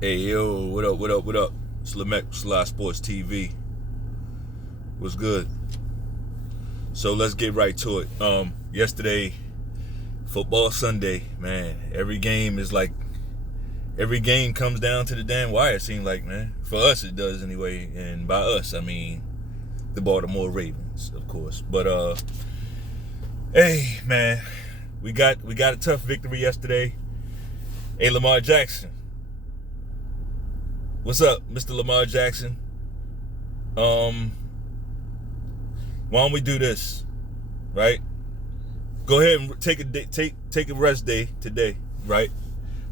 Hey, yo, what up, what up, what up? It's Lemekh, selahsportstv. What's good? So let's get right to it. Yesterday, football Sunday, man, every game comes down to the damn wire, it seems like, man. For us, it does anyway. And by us, I mean the Baltimore Ravens, of course. But, hey, man, we got a tough victory yesterday. Hey, Lamar Jackson. What's up, Mr. Lamar Jackson? Why don't we do this, right? Go ahead and take a rest day today, right?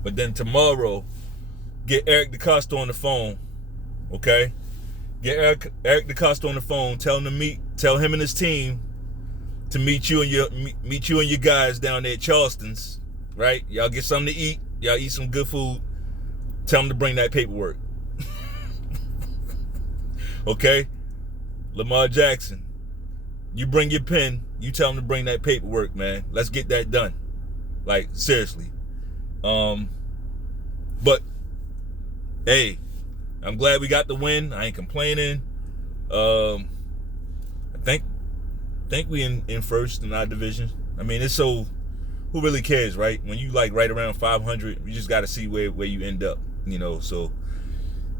But then tomorrow, get Eric DeCosta on the phone, okay? Get Eric DeCosta on the phone. Tell him and his team to meet you and your guys down there at Charleston's, right? Y'all get something to eat. Y'all eat some good food. Tell them to bring that paperwork. Okay? Lamar Jackson, you bring your pen, you tell him to bring that paperwork, man. Let's get that done. Like, seriously. But, hey, I'm glad we got the win. I ain't complaining. I think we in first in our division. I mean, it's so, who really cares, right? When you like right around 500, you just got to see where you end up, so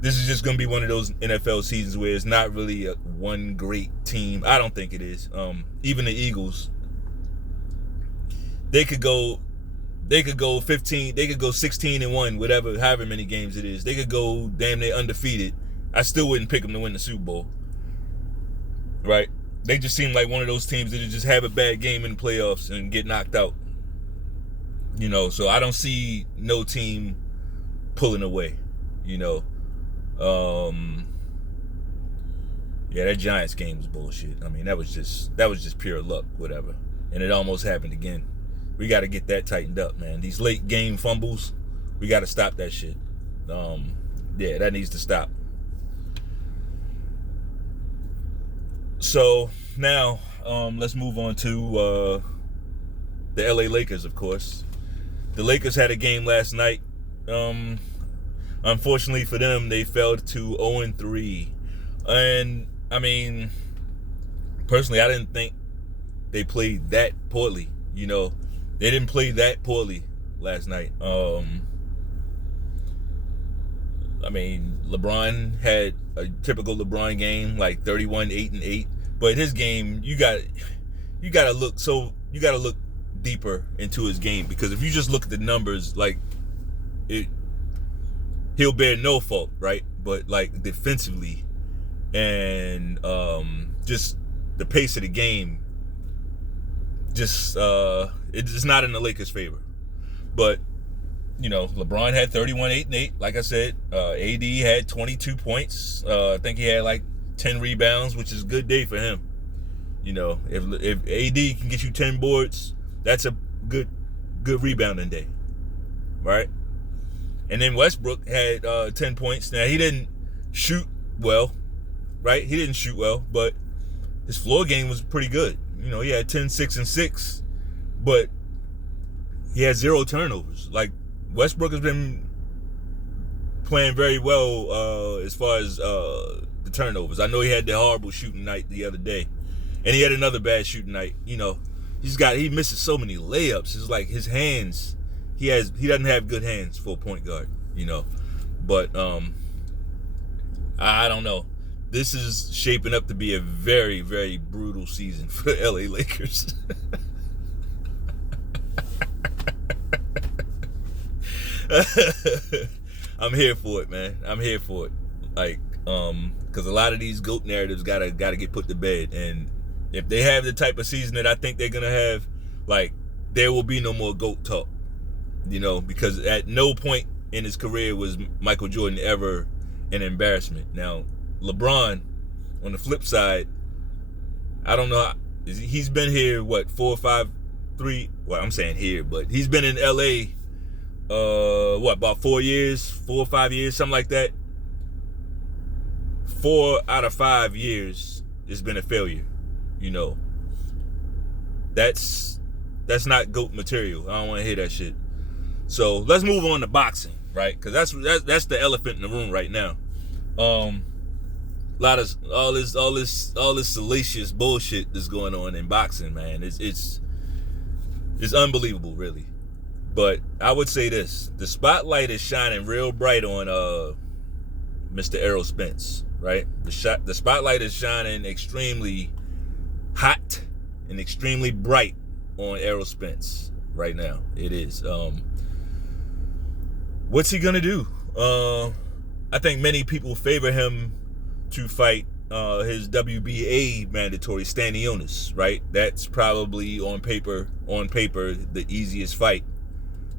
this is just going to be one of those NFL seasons where it's not really one great team. I don't think it is. Even the Eagles, they could go 15, they could go 16-1, whatever, however many games it is. They could go damn near undefeated. I still wouldn't pick them to win the Super Bowl. Right? They just seem like one of those teams that just have a bad game in the playoffs and get knocked out. So I don't see no team pulling away, Yeah, that Giants game was bullshit. I mean, that was just pure luck, whatever. And it almost happened again. We got to get that tightened up, man. These late game fumbles, we got to stop that shit. Yeah, that needs to stop. So now, let's move on to the LA Lakers, of course. The Lakers had a game last night. Unfortunately for them, they fell to 0-3. And, I mean, personally, I didn't think they played that poorly. They didn't play that poorly last night. I mean, LeBron had a typical LeBron game, like 31, 8-8. But his game, you gotta look deeper into his game, because if you just look at the numbers, like, he'll bear no fault, right? But like defensively and just the pace of the game, just it's not in the Lakers' favor. But LeBron had 31, 8-8. Like I said, AD had 22 points. I think he had like 10 rebounds, which is a good day for him. If AD can get you 10 boards, that's a good rebounding day, right? And then Westbrook had 10 points. Now, he didn't shoot well, right? He didn't shoot well, but his floor game was pretty good. He had 10, 6, and 6, but he had 0 turnovers. Like, Westbrook has been playing very well as far as the turnovers. I know he had the horrible shooting night the other day, and he had another bad shooting night. He misses so many layups. It's like his hands, he doesn't have good hands for a point guard, But I don't know. This is shaping up to be a very, very brutal season for the LA Lakers. I'm here for it, man. I'm here for it. Like, because a lot of these GOAT narratives gotta get put to bed. And if they have the type of season that I think they're gonna have, like, there will be no more GOAT talk. Because at no point in his career was Michael Jordan ever an embarrassment. Now, LeBron, on the flip side, I don't know. He's been here, 4 or 5, 3. Well, I'm saying here, but he's been in LA, about 4 or 5 years, something like that. 4 out of 5 years, it's been a failure. That's not GOAT material. I don't want to hear that shit. So let's move on to boxing, right? Because that's the elephant in the room right now. A lot of all this salacious bullshit that's going on in boxing, man. It's unbelievable, really. But I would say this: the spotlight is shining real bright on Mr. Errol Spence, right? The spotlight is shining extremely hot and extremely bright on Errol Spence right now. It is. What's he gonna do? I think many people favor him to fight his WBA mandatory Stanionis, right? That's probably on paper the easiest fight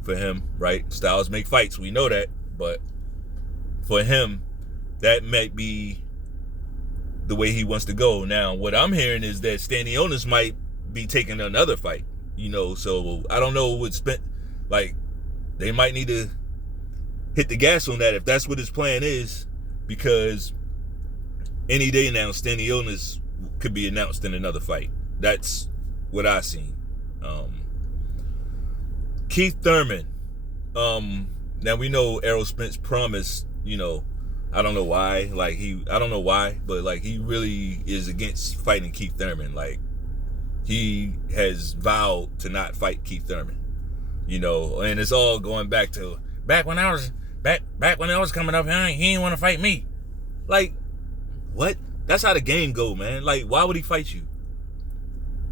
for him, right? Styles make fights, we know that, but for him, that might be the way he wants to go. Now, what I'm hearing is that Stanionis might be taking another fight, so I don't know what Spence, like, they might need to hit the gas on that if that's what his plan is, because any day now, Stanionis could be announced in another fight. That's what I seen. Keith Thurman. Now we know Errol Spence promised, I don't know why, I don't know why, but he really is against fighting Keith Thurman. Like, he has vowed to not fight Keith Thurman, and it's all going back to back when I was coming up, he didn't want to fight me. Like, what? That's how the game go, man. Like, why would he fight you?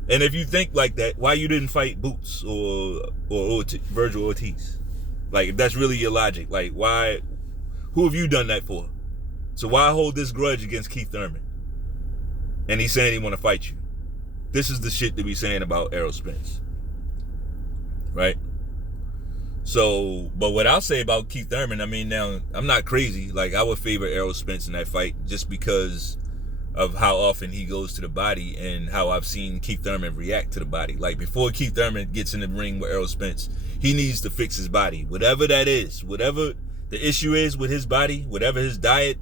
And if you think like that, why you didn't fight Boots or Virgil Ortiz? Like, if that's really your logic, like, why? Who have you done that for? So why hold this grudge against Keith Thurman? And he's saying he want to fight you. This is the shit that we saying about Errol Spence, right? So, but what I'll say about Keith Thurman, I mean, now, I'm not crazy. Like, I would favor Errol Spence in that fight just because of how often he goes to the body and how I've seen Keith Thurman react to the body. Like, before Keith Thurman gets in the ring with Errol Spence, he needs to fix his body. Whatever that is, whatever the issue is with his body, whatever his diet,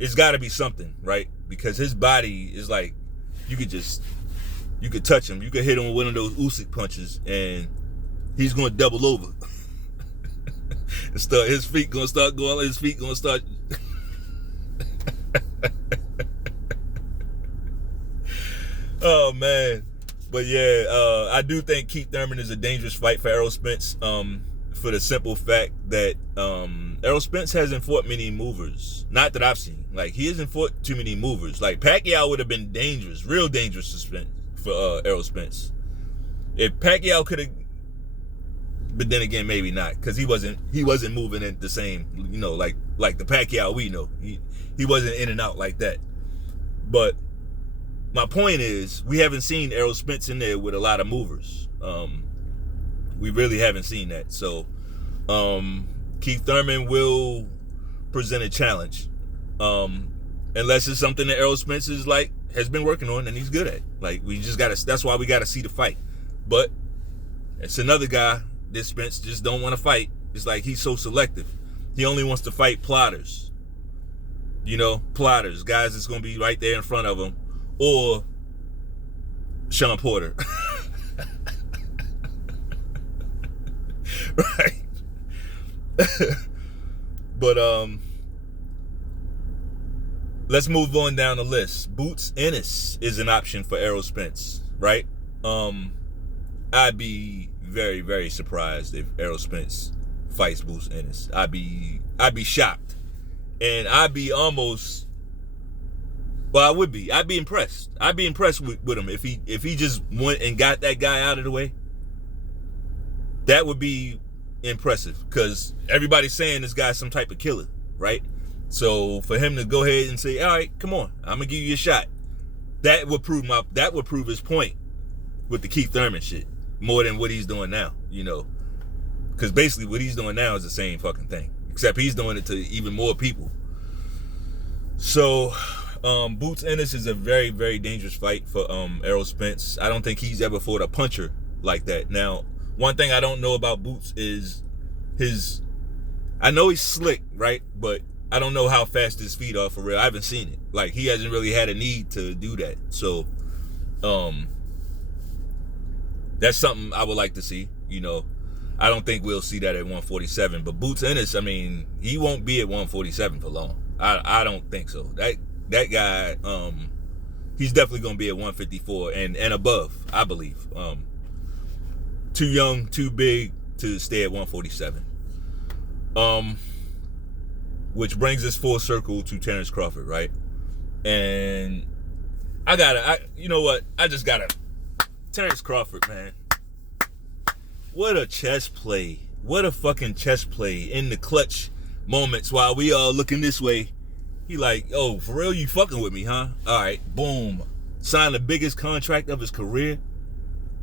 it's got to be something, right? Because his body is like, you could touch him. You could hit him with one of those Usyk punches and he's going to double over. His feet going to start going, Oh, man. But yeah, I do think Keith Thurman is a dangerous fight for Errol Spence, for the simple fact that Errol Spence hasn't fought many movers. Not that I've seen. Like, he hasn't fought too many movers. Like, Pacquiao would have been dangerous, real dangerous for Errol Spence. If Pacquiao could have, but then again, maybe not, because he wasn't moving in the same, like the Pacquiao we know. He wasn't in and out like that. But my point is, we haven't seen Errol Spence in there with a lot of movers. We really haven't seen that. So Keith Thurman will present a challenge, unless it's something that Errol Spence has been working on and he's good at. Like, that's why we gotta see the fight. But it's another guy that Spence just don't want to fight. It's like he's so selective. He only wants to fight plotters. Plotters, guys that's gonna be right there in front of him, or Sean Porter. Right. But let's move on down the list. Boots Ennis is an option for Errol Spence, right? I'd be very, very surprised if Errol Spence fights Boots Ennis. I'd be shocked. And I'd be almost, well, I would be. I'd be impressed. I'd be impressed with him if he just went and got that guy out of the way. That would be impressive, because everybody's saying this guy's some type of killer, right? So for him to go ahead and say, all right, come on, I'm gonna give you a shot, that would prove his point with the Keith Thurman shit more than what he's doing now, because basically what he's doing now is the same fucking thing, except he's doing it to even more people. So Boots Ennis is a very, very dangerous fight for Errol Spence. I don't think he's ever fought a puncher like that. Now, one thing I don't know about Boots is I know he's slick, right? But I don't know how fast his feet are for real. I haven't seen it. Like, he hasn't really had a need to do that. So, that's something I would like to see, I don't think we'll see that at 147. But Boots Ennis, I mean, he won't be at 147 for long. I don't think so. That guy, he's definitely gonna be at 154 and above, I believe. Too young, too big to stay at 147. Which brings us full circle to Terrence Crawford, right? And you know what? I just gotta, Terrence Crawford, man. What a chess play. What a fucking chess play in the clutch moments while we all looking this way. He like, oh, for real, you fucking with me, huh? All right, boom. Signed the biggest contract of his career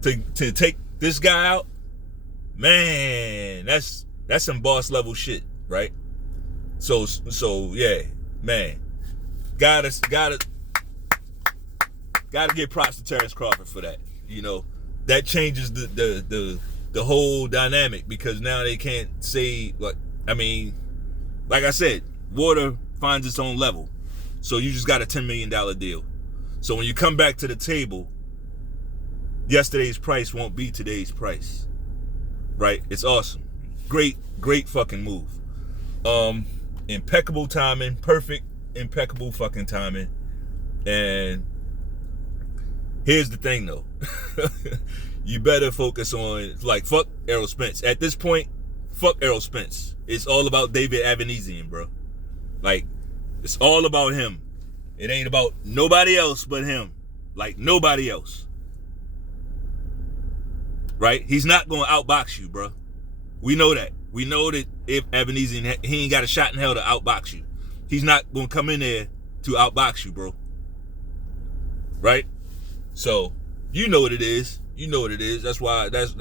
to take this guy out. Man, that's some boss level shit, right? So yeah, man. Gotta give props to Terrence Crawford for that. You know, that changes the whole dynamic, because now they can't say, like I said, water finds its own level. So you just got a $10 million deal. So when you come back to the table, yesterday's price won't be today's price. Right? It's awesome. Great fucking move. Impeccable timing, perfect, impeccable fucking timing. And here's the thing though. You better focus on, like, fuck Errol Spence. At this point, fuck Errol Spence. It's all about David Avanesian, bro. Like, it's all about him. It ain't about nobody else but him. Like, nobody else. Right? He's not going to outbox you, bro. We know that. We know that if Avanesian, he ain't got a shot in hell to outbox you. He's not going to come in there to outbox you, bro. Right? So, you know what it is. You know what it is. That's why it is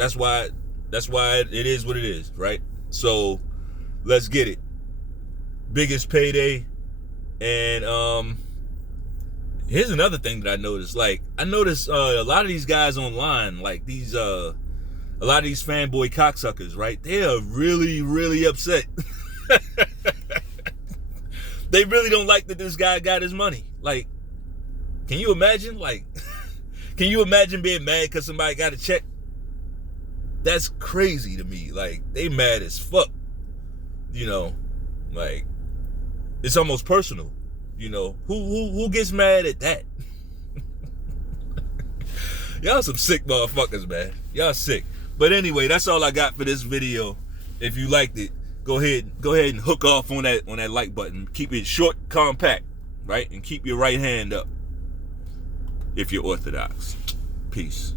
what it is, right? So, let's get it. Biggest payday. And here's another thing that I noticed. Like, I noticed a lot of these guys online, like these a lot of these fanboy cocksuckers, right? They are really, really upset. They really don't like that this guy got his money. Like, can you imagine? Like, can you imagine being mad because somebody got a check? That's crazy to me. Like, they mad as fuck. You know, like, it's almost personal. You know, who gets mad at that? Y'all some sick motherfuckers, man. Y'all sick. But anyway, that's all I got for this video. If you liked it, go ahead and hook off on that like button. Keep it short, compact, right? And keep your right hand up if you're Orthodox. Peace.